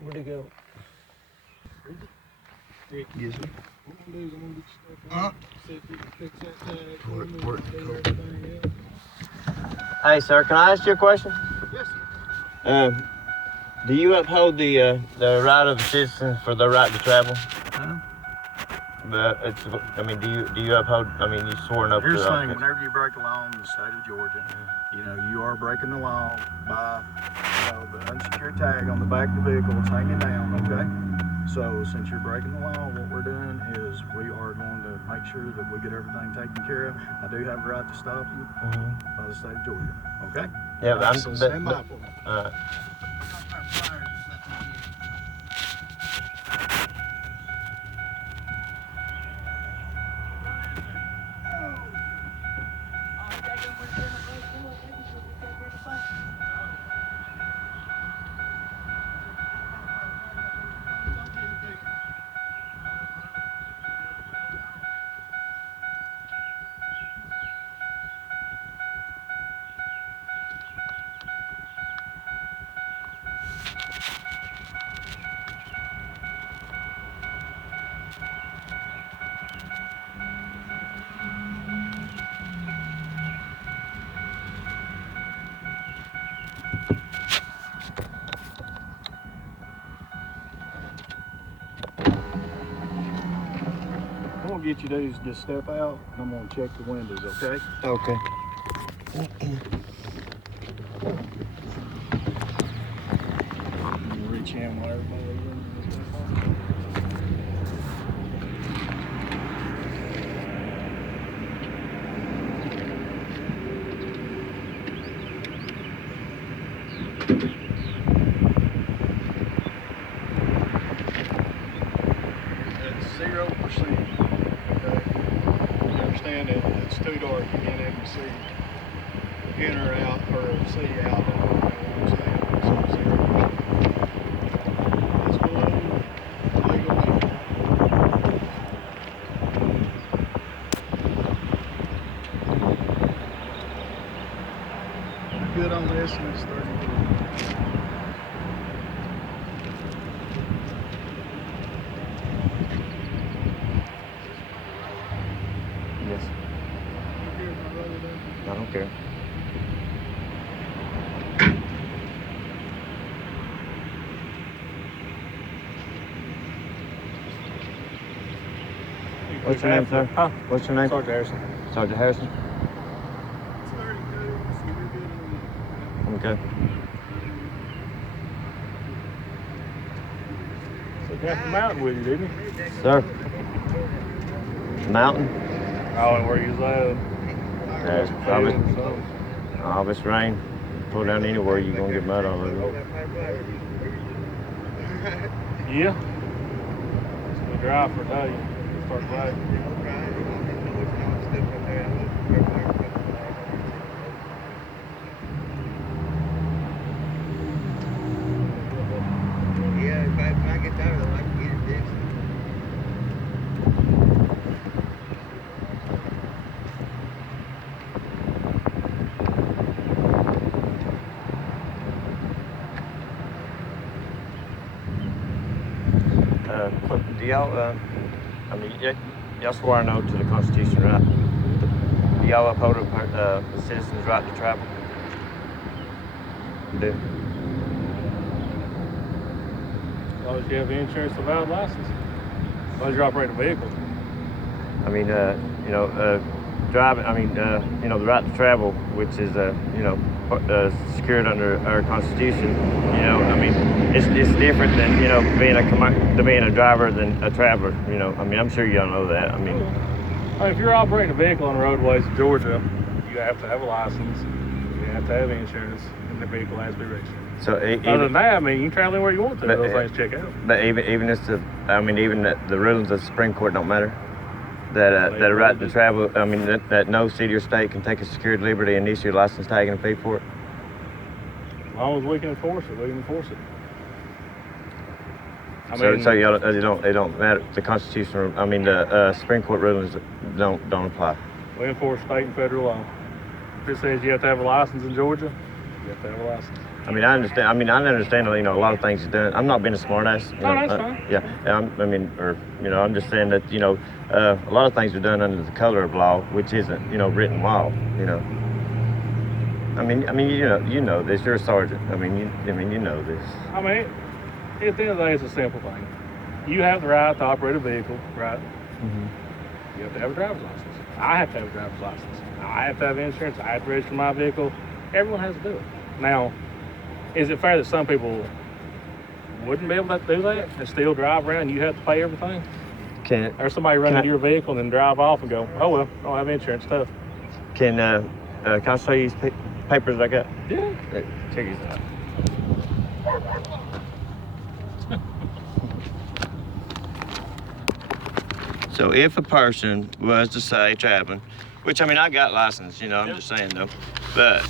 Where'd he go? Yes, sir. What I'm gonna do is I'm gonna get your stuff out. See if you can fix that tag for me. Work, Do cool. everything else. Hey, sir, can I ask you a question? Yes, sir. Do you uphold the right of the citizen for the right to travel? But it's, I mean, do you uphold? I mean, you sworn up Here's to the the thing: whenever you break a law in the state of Georgia, you know you are breaking the law by, the unsecured tag on the back of the vehicle is hanging down. Okay. So since you're breaking the law, what we're doing is we are going to make sure that we get everything taken care of. I do have the right to stop you by the state of Georgia. Okay. Yeah, but So stand by for me. I'm gonna get you to just step out and I'm gonna check the windows, okay? Okay. You reach in while everybody's in this car. It's 0%. Okay. You understand that it's too dark, you can't even see in or out or see out. You know what I'm saying? So 0%. It's below legal limit. You're good on this and it's 30. Yes. I don't care. What's your name, sir? Huh? What's your name? Sergeant Harrison. Sergeant Harrison. It's 30 codes, so you're good on that. Okay. So you got the mountain with you, didn't you? Sir. Mountain. Oh, and where you live? There's probably. Oh, if it's rain, pull down anywhere, you're gonna get mud all over. Yeah. It's gonna dry for a day. Start right. Yeah, if I get tired of it, I can get it fixed. Do y'all, I mean, y'all swore an oath to the Constitution, right? Do y'all uphold the citizen's right to travel? You do. As long as you have insurance and valid license. As long as you're operating a vehicle. I mean, driving, I mean, the right to travel, which is, secured under our Constitution, I mean, it's different than, being a driver than a traveler, I mean, I'm sure y'all know that. I mean, If you're operating a vehicle on the roadways of Georgia, you have to have a license, you have to have insurance, and the vehicle has to be registered. so Other than that, I mean, you can travel anywhere you want to. Those things check out. But even if the rulings of the Supreme Court don't matter. That a right to travel, I mean, that no city or state can take a secured liberty and issue a license tag and a fee for it. As long as we can enforce it, we can enforce it. So y'all, it don't matter. The Constitution, I mean, the Supreme Court rulings don't apply. We enforce state and federal law. If it says you have to have a license in Georgia, You have to have a license. I mean, I understand. I mean, I understand. You know, a lot of things is done. I'm not being a smartass. You No, know, that's fine. Yeah. I mean, I'm just saying that a lot of things are done under the color of law, which isn't written law. You know. I mean, you know this. You're a sergeant. I mean, you know this. I mean, at the end of the day, it's a simple thing. You have the right to operate a vehicle, right? You have to have a driver's license. I have to have a driver's license. I have to have insurance. I have to register my vehicle. Everyone has to do it. Now, is it fair that some people wouldn't be able to do that and still drive around and you have to pay everything? Or somebody run into your vehicle and then drive off and go, oh, well, I don't have insurance stuff. Can I show you these papers I got? Yeah. Check these out. So if a person was to say traveling, which I mean I got license, I'm just saying though, but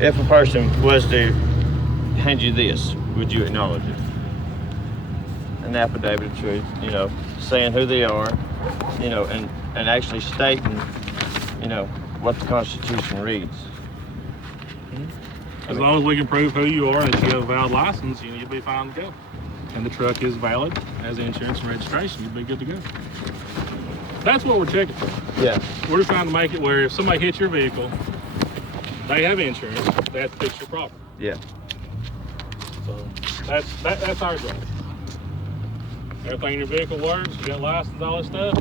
if a person was to hand you this, would you acknowledge it? An affidavit of truth, saying who they are, and actually stating, what the Constitution reads. As long as we can prove who you are and that you have a valid license, you'll be fine to go. And the truck is valid, has insurance and registration, you'll be good to go. That's what we're checking for. Yeah. We're just trying to make it where if somebody hits your vehicle, they have insurance, they have to fix your property. Yeah. So that's our job. Everything in your vehicle works, you got license, all that stuff.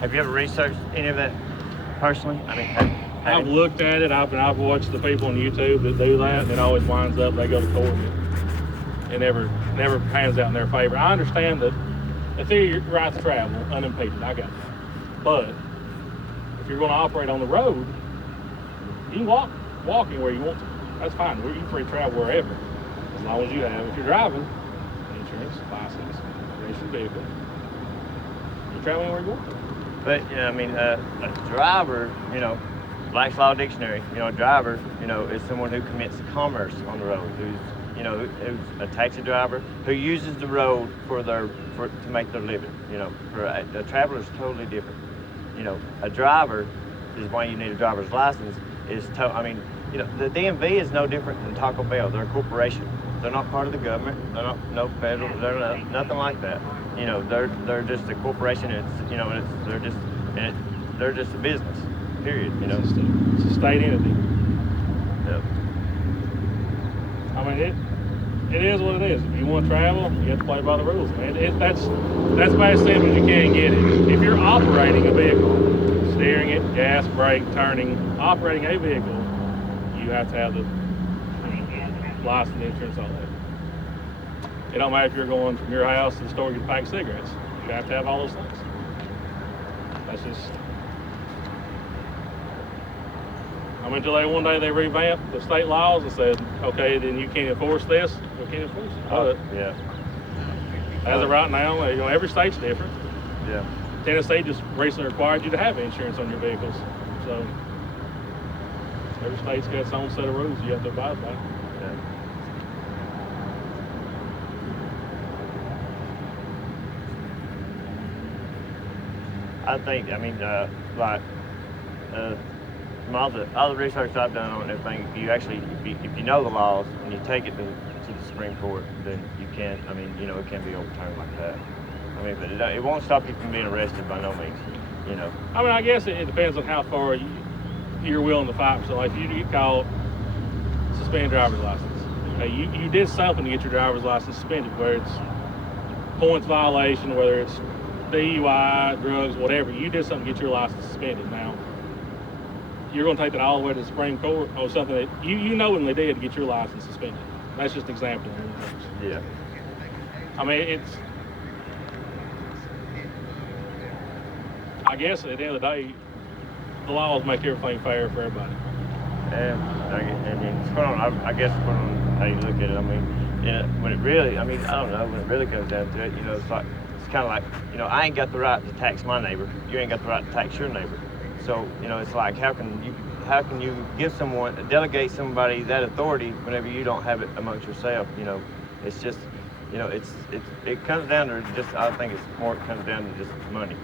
Have you ever researched any of that personally? I mean, I've looked at it, I've watched the people on YouTube that do that, and it always winds up they go to court and it never pans out in their favor. I understand that if they're your right to travel unimpeded, I got that. But if you're going to operate on the road, you can walk anywhere you want to. That's fine. You can free travel wherever, as long as you have. If you're driving, insurance, license, registered vehicle, you're traveling anywhere you want to. But a driver, Black's Law Dictionary, a driver, is someone who commits commerce on the road, who's a taxi driver who uses the road to make their living. For a traveler is totally different. A driver is why you need a driver's license. The DMV is no different than Taco Bell. They're a corporation. They're not part of the government. They're not federal. They're nothing like that. They're just a corporation. They're just a business. Period. It's a state entity. Yep. I mean, it is what it is. If you want to travel, you have to play by the rules, man. That's about as simple as you can get it. If you're operating a vehicle, steering it, gas, brake, turning, operating a vehicle, you have to have the license, insurance, all that. It don't matter if you're going from your house to the store to get a pack of cigarettes. You have to have all those things. That's just... until one day they revamped the state laws and said, okay, then you can't enforce this. We can't enforce it. But Yeah. as of right now, every state's different. Yeah. Tennessee just recently required you to have insurance on your vehicles. So every state's got its own set of rules you have to abide by. Yeah. I think, from all the research I've done on everything, you actually, if you know the laws and you take it to the Supreme Court, then you can't, it can be overturned like that. But it won't stop you from being arrested by no means, I guess it depends on how far you're willing to fight. So, if you get caught, suspend driver's license. Okay, you did something to get your driver's license suspended, whether it's points violation, whether it's DUI, drugs, whatever. You did something to get your license suspended. Now, you're going to take that all the way to the Supreme Court or something that you knowingly did to get your license suspended. That's just an example. Yeah. I guess at the end of the day, the laws make everything fair for everybody. It's going on, I guess, it's going on how you look at it. When it really, I don't know, when it really comes down to it, it's kind of like, I ain't got the right to tax my neighbor. You ain't got the right to tax your neighbor. So, it's like, how can you give delegate somebody that authority whenever you don't have it amongst yourself? It's just, you know, it comes down to just, I think it's more, it comes down to just money.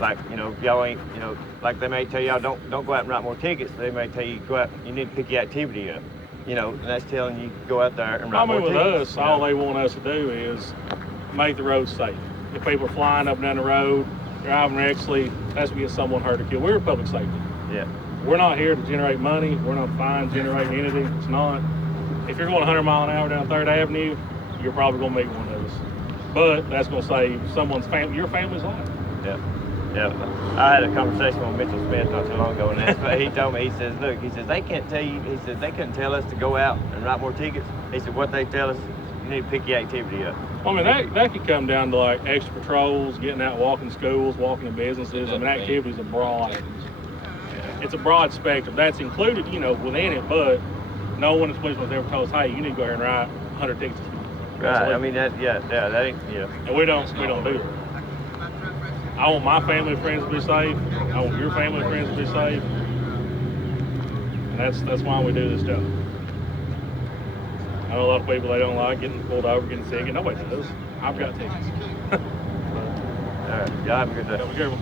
Like, you know, if y'all ain't, you know, like they may tell y'all don't go out and write more tickets. They may tell you go out, you need to pick your activity up. You know, and that's telling you go out there and write more with tickets. us, all they want us to do is make the roads safe. If people are flying up and down the road, driving recklessly, that's when someone hurt or killed. We're public safety. Yeah. We're not here to generate money. We're not fine generating anything. It's not. If you're going 100 miles an hour down 3rd Avenue, you're probably going to meet one of us. But that's going to save someone's family, your family's life. Yeah. Yeah. I had a conversation with Mitchell Smith not too long ago, and that's, he told me, he says, look, he says, they can't tell you, he said, they couldn't tell us to go out and write more tickets. He said, what they tell us, you need to pick your activity up. I mean, that could come down to like extra patrols, getting out, walking schools, walking to businesses. I mean, activities are broad. It's a broad spectrum. That's included, you know, within it, but no one in the police has ever told us, hey, you need to go ahead and write 100 tickets. Right. I mean, that ain't, you know. And we don't do it. I want my family and friends to be safe. I want your family and friends to be safe. And that's why we do this job. I know a lot of people, they don't like getting pulled over, getting sick, and nobody does. I've got tickets. All right. Y'all have a good day. Be careful.